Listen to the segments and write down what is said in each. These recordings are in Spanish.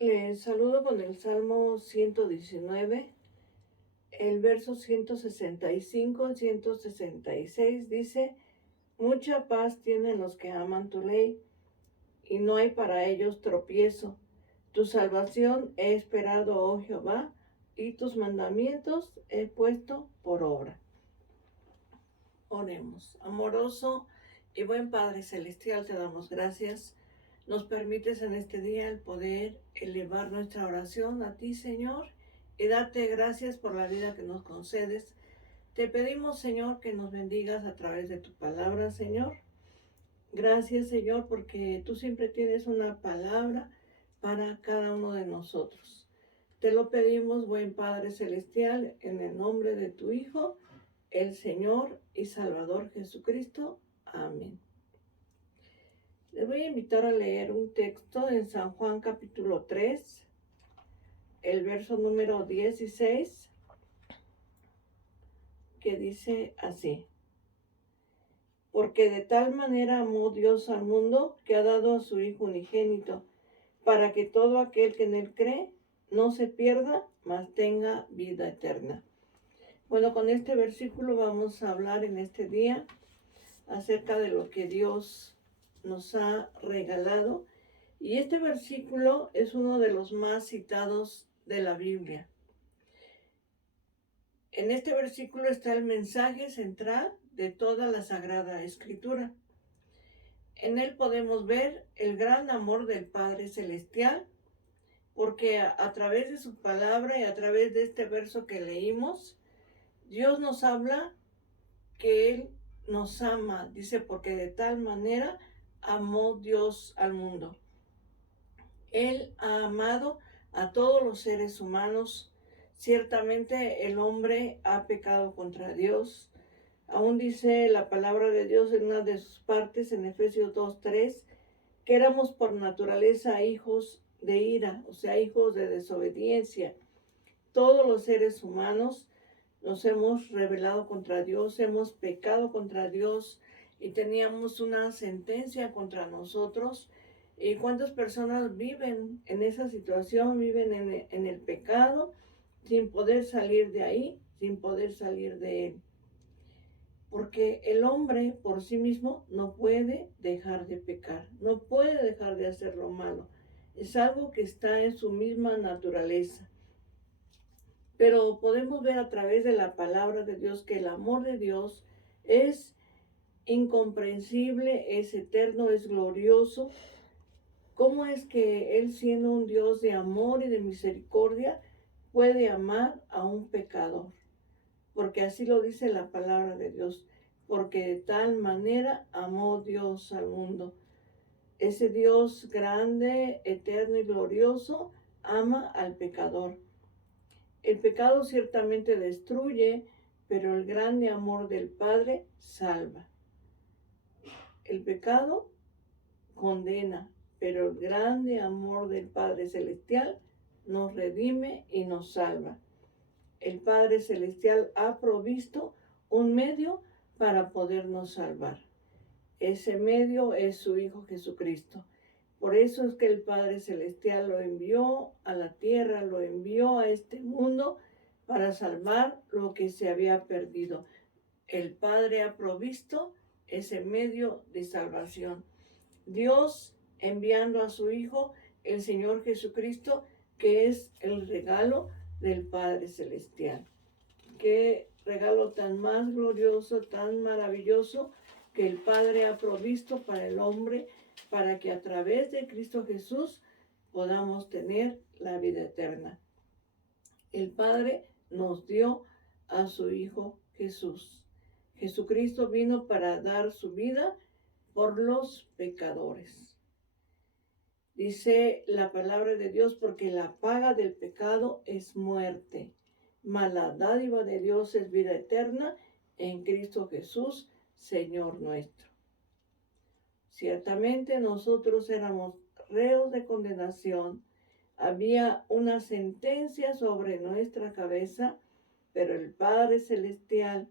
Les saludo con el Salmo 119, el verso 165 al 166 dice: Mucha paz tienen los que aman tu ley, y no hay para ellos tropiezo. Tu salvación he esperado, oh Jehová, y tus mandamientos he puesto por obra. Oremos. Amoroso y buen Padre Celestial, te damos gracias. Nos permites en este día el poder elevar nuestra oración a ti, Señor, y darte gracias por la vida que nos concedes. Te pedimos, Señor, que nos bendigas a través de tu palabra, Señor. Gracias, Señor, porque tú siempre tienes una palabra para cada uno de nosotros. Te lo pedimos, buen Padre Celestial, en el nombre de tu Hijo, el Señor y Salvador Jesucristo. Amén. Les voy a invitar a leer un texto en San Juan capítulo 3, el verso número 16, que dice así: Porque de tal manera amó Dios al mundo que ha dado a su Hijo unigénito, para que todo aquel que en él cree no se pierda, mas tenga vida eterna. Bueno, con este versículo vamos a hablar en este día acerca de lo que Dios nos ha regalado. Y este versículo es uno de los más citados de la Biblia. En este versículo está el mensaje central de toda la Sagrada Escritura. En él podemos ver el gran amor del Padre Celestial, porque a través de su palabra y a través de este verso que leímos, Dios nos habla que Él nos ama. Dice, porque de tal manera amó Dios al mundo. Él ha amado a todos los seres humanos. Ciertamente el hombre ha pecado contra Dios. Aún dice la palabra de Dios en una de sus partes, en Efesios 2:3, que éramos por naturaleza hijos de ira, o sea, hijos de desobediencia. Todos los seres humanos nos hemos rebelado contra Dios, hemos pecado contra Dios y teníamos una sentencia contra nosotros. ¿Y cuántas personas viven en esa situación, viven en el pecado, sin poder salir de ahí, sin poder salir de él? Porque el hombre por sí mismo no puede dejar de pecar, no puede dejar de hacer lo malo. Es algo que está en su misma naturaleza. Pero podemos ver a través de la palabra de Dios que el amor de Dios es incomprensible, es eterno, es glorioso. ¿Cómo es que Él, siendo un Dios de amor y de misericordia, puede amar a un pecador? Porque así lo dice la palabra de Dios. Porque de tal manera amó Dios al mundo. Ese Dios grande, eterno y glorioso ama al pecador. El pecado ciertamente destruye, pero el grande amor del Padre salva. El pecado condena, pero el grande amor del Padre Celestial nos redime y nos salva. El Padre Celestial ha provisto un medio para podernos salvar. Ese medio es su Hijo Jesucristo. Por eso es que el Padre Celestial lo envió a la tierra, lo envió a este mundo para salvar lo que se había perdido. El Padre ha provisto ese medio de salvación. Dios enviando a su Hijo, el Señor Jesucristo, que es el regalo del Padre Celestial. Qué regalo tan más glorioso, tan maravilloso, que el Padre ha provisto para el hombre, para que a través de Cristo Jesús podamos tener la vida eterna. El Padre nos dio a su Hijo Jesús. Jesucristo vino para dar su vida por los pecadores. Dice la palabra de Dios, porque la paga del pecado es muerte, mas la dádiva de Dios es vida eterna en Cristo Jesús, Señor nuestro. Ciertamente nosotros éramos reos de condenación, había una sentencia sobre nuestra cabeza, pero el Padre Celestial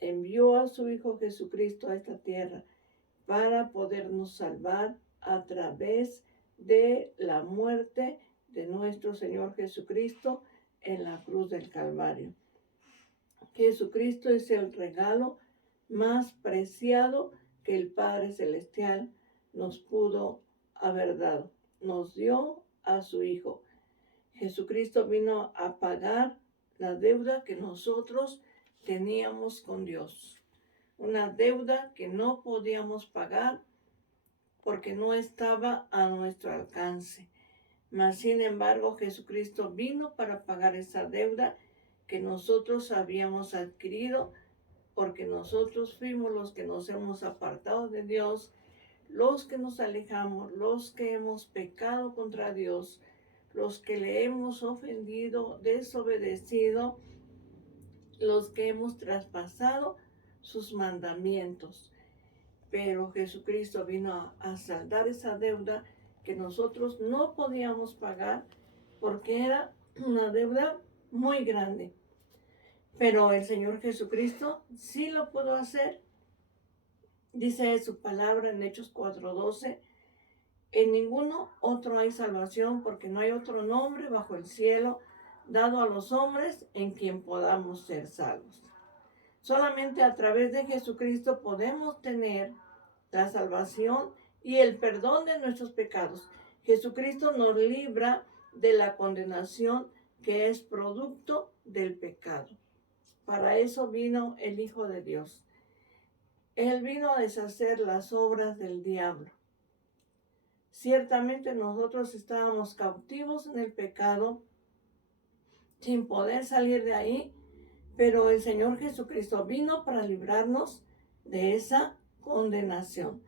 envió a su Hijo Jesucristo a esta tierra para podernos salvar a través de la muerte de nuestro Señor Jesucristo en la cruz del Calvario. Jesucristo es el regalo más preciado que el Padre Celestial nos pudo haber dado. Nos dio a su Hijo. Jesucristo vino a pagar la deuda que nosotros teníamos con Dios. Una deuda que no podíamos pagar porque no estaba a nuestro alcance. Mas, sin embargo, Jesucristo vino para pagar esa deuda que nosotros habíamos adquirido, porque nosotros fuimos los que nos hemos apartado de Dios, los que nos alejamos, los que hemos pecado contra Dios, los que le hemos ofendido, desobedecido, los que hemos traspasado sus mandamientos. Pero Jesucristo vino a saldar esa deuda que nosotros no podíamos pagar porque era una deuda muy grande. Pero el Señor Jesucristo sí lo pudo hacer. Dice su palabra en Hechos 4:12, en ninguno otro hay salvación porque no hay otro nombre bajo el cielo dado a los hombres en quien podamos ser salvos. Solamente a través de Jesucristo podemos tener la salvación y el perdón de nuestros pecados. Jesucristo nos libra de la condenación que es producto del pecado. Para eso vino el Hijo de Dios. Él vino a deshacer las obras del diablo. Ciertamente nosotros estábamos cautivos en el pecado, sin poder salir de ahí, pero el Señor Jesucristo vino para librarnos de esa condenación.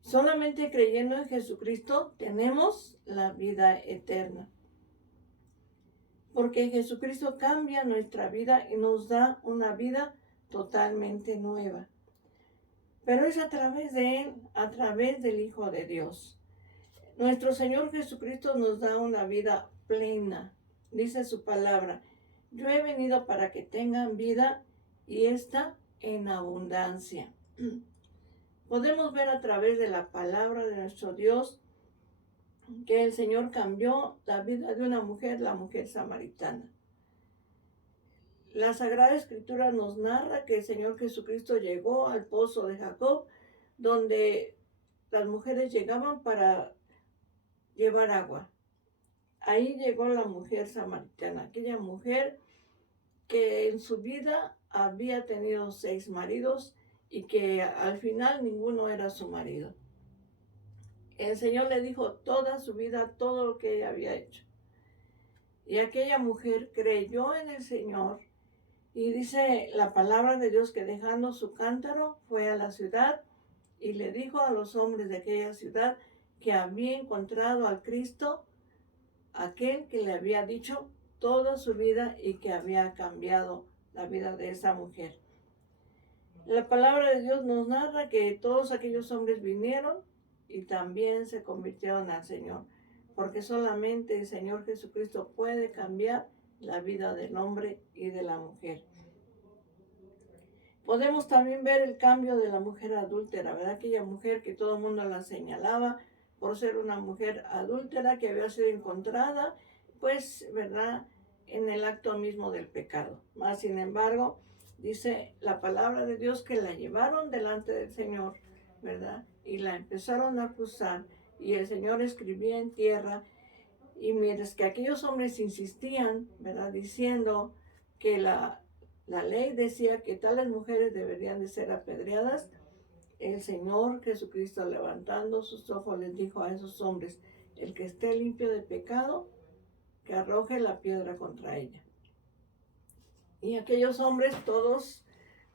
Solamente creyendo en Jesucristo tenemos la vida eterna. Porque Jesucristo cambia nuestra vida y nos da una vida totalmente nueva. Pero es a través de Él, a través del Hijo de Dios. Nuestro Señor Jesucristo nos da una vida plena. Dice su palabra, yo he venido para que tengan vida y esta en abundancia. Podemos ver a través de la palabra de nuestro Dios que el Señor cambió la vida de una mujer, la mujer samaritana. La Sagrada Escritura nos narra que el Señor Jesucristo llegó al pozo de Jacob, donde las mujeres llegaban para llevar agua. Ahí llegó la mujer samaritana, aquella mujer que en su vida había tenido 6 maridos y que al final ninguno era su marido. El Señor le dijo toda su vida, todo lo que ella había hecho. Y aquella mujer creyó en el Señor y dice la palabra de Dios que dejando su cántaro fue a la ciudad y le dijo a los hombres de aquella ciudad que había encontrado al Cristo, aquel que le había dicho toda su vida y que había cambiado la vida de esa mujer. La palabra de Dios nos narra que todos aquellos hombres vinieron y también se convirtieron al Señor, porque solamente el Señor Jesucristo puede cambiar la vida del hombre y de la mujer. Podemos también ver el cambio de la mujer adúltera, ¿verdad? Aquella mujer que todo el mundo la señalaba por ser una mujer adúltera que había sido encontrada, pues, ¿verdad?, en el acto mismo del pecado. Mas, sin embargo, dice la palabra de Dios que la llevaron delante del Señor, ¿verdad? Y la empezaron a acusar y el Señor escribía en tierra y mientras que aquellos hombres insistían, ¿verdad?, diciendo que la ley decía que tales mujeres deberían de ser apedreadas, el Señor Jesucristo levantando sus ojos les dijo a esos hombres, el que esté limpio de pecado, que arroje la piedra contra ella. Y aquellos hombres todos,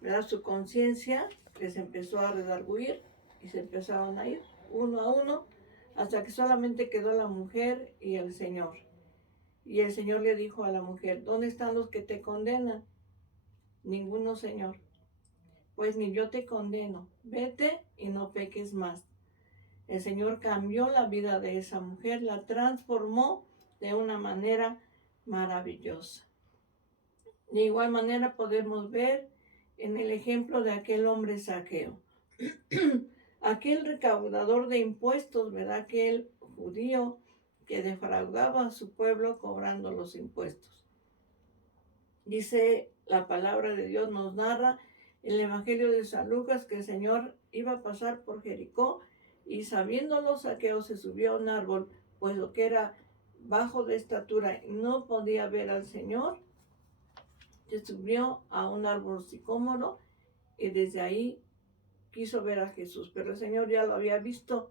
¿verdad?, su conciencia les empezó a redarguir y se empezaron a ir uno a uno hasta que solamente quedó la mujer y el Señor. Y el Señor le dijo a la mujer, ¿dónde están los que te condenan? Ninguno, Señor. Pues ni yo te condeno. Vete y no peques más. El Señor cambió la vida de esa mujer, la transformó de una manera maravillosa. De igual manera podemos ver en el ejemplo de aquel hombre Zaqueo. Aquel recaudador de impuestos, ¿verdad? Aquel judío que defraudaba a su pueblo cobrando los impuestos. Dice la palabra de Dios, nos narra el Evangelio de San Lucas que el Señor iba a pasar por Jericó y sabiéndolo, Zaqueo se subió a un árbol, puesto que era bajo de estatura y no podía ver al Señor. Se subió a un árbol sicómoro y desde ahí quiso ver a Jesús, pero el Señor ya lo había visto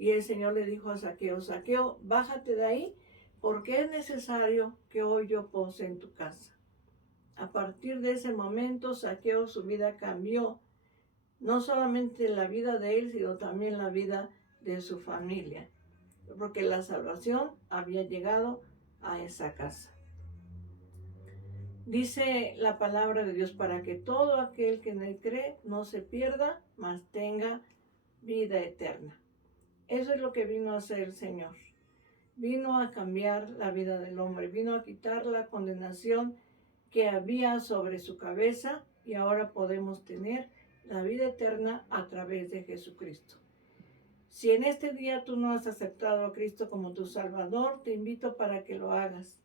y el Señor le dijo a Zaqueo, Zaqueo, bájate de ahí porque es necesario que hoy yo pose en tu casa. A partir de ese momento, Zaqueo, su vida cambió, no solamente la vida de él, sino también la vida de su familia, porque la salvación había llegado a esa casa. Dice la palabra de Dios, para que todo aquel que en él cree no se pierda, mas tenga vida eterna. Eso es lo que vino a hacer el Señor. Vino a cambiar la vida del hombre, vino a quitar la condenación que había sobre su cabeza y ahora podemos tener la vida eterna a través de Jesucristo. Si en este día tú no has aceptado a Cristo como tu Salvador, te invito para que lo hagas.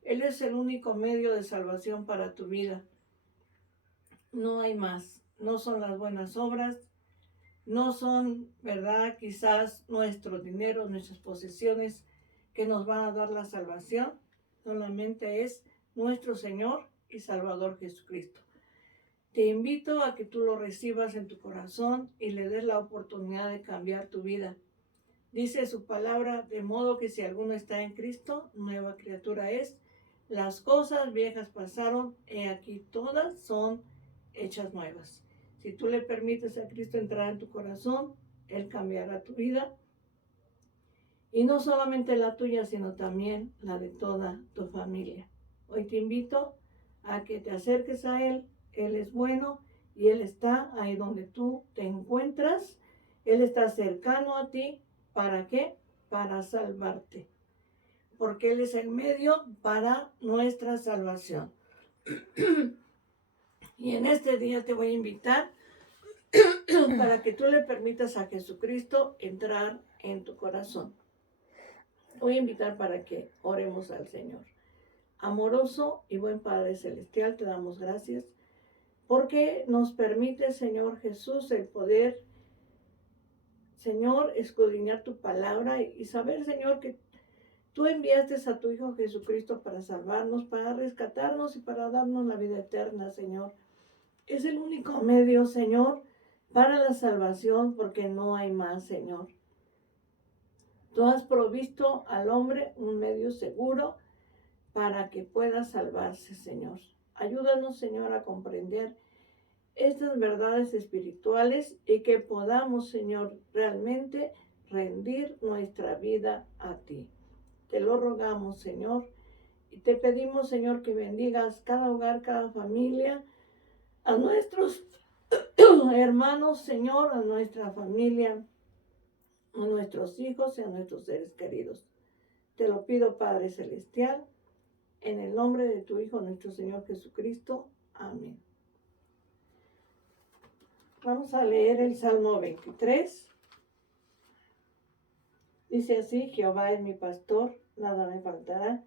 Él es el único medio de salvación para tu vida. No hay más. No son las buenas obras, no son, ¿verdad? Quizás nuestro dinero, nuestras posesiones que nos van a dar la salvación. Solamente es nuestro Señor y Salvador Jesucristo. Te invito a que tú lo recibas en tu corazón y le des la oportunidad de cambiar tu vida. Dice su palabra, de modo que si alguno está en Cristo, nueva criatura es. Las cosas viejas pasaron, he aquí todas son hechas nuevas. Si tú le permites a Cristo entrar en tu corazón, Él cambiará tu vida. Y no solamente la tuya, sino también la de toda tu familia. Hoy te invito a que te acerques a Él. Él es bueno y Él está ahí donde tú te encuentras. Él está cercano a ti. ¿Para qué? Para salvarte. Porque Él es el medio para nuestra salvación. Y en este día te voy a invitar para que tú le permitas a Jesucristo entrar en tu corazón. Voy a invitar para que oremos al Señor. Amoroso y buen Padre Celestial, te damos gracias porque nos permite, Señor Jesús, el poder, Señor, escudriñar tu palabra y saber, Señor, que tú enviaste a tu Hijo Jesucristo para salvarnos, para rescatarnos y para darnos la vida eterna, Señor. Es el único medio, Señor, para la salvación porque no hay más, Señor. Tú has provisto al hombre un medio seguro para que pueda salvarse, Señor. Ayúdanos, Señor, a comprender estas verdades espirituales y que podamos, Señor, realmente rendir nuestra vida a ti. Te lo rogamos, Señor, y te pedimos, Señor, que bendigas cada hogar, cada familia, a nuestros hermanos, Señor, a nuestra familia, a nuestros hijos y a nuestros seres queridos. Te lo pido, Padre Celestial, en el nombre de tu Hijo, nuestro Señor Jesucristo. Amén. Vamos a leer el Salmo 23. Dice así, Jehová es mi pastor, nada me faltará.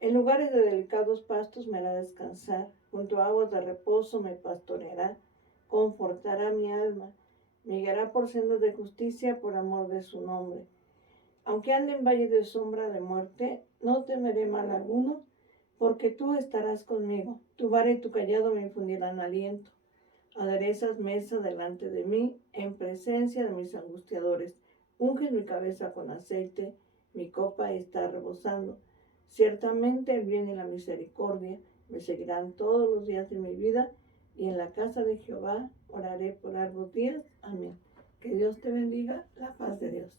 En lugares de delicados pastos me hará descansar, junto a aguas de reposo me pastoreará, confortará mi alma, me guiará por sendas de justicia por amor de su nombre. Aunque ande en valle de sombra de muerte, no temeré mal alguno, porque tú estarás conmigo. Tu vara y tu cayado me infundirán aliento. Aderezas mesa delante de mí, en presencia de mis angustiadores. Unges mi cabeza con aceite, mi copa está rebosando. Ciertamente el bien y la misericordia me seguirán todos los días de mi vida, y en la casa de Jehová oraré por largos días. Amén. Que Dios te bendiga, la paz de Dios.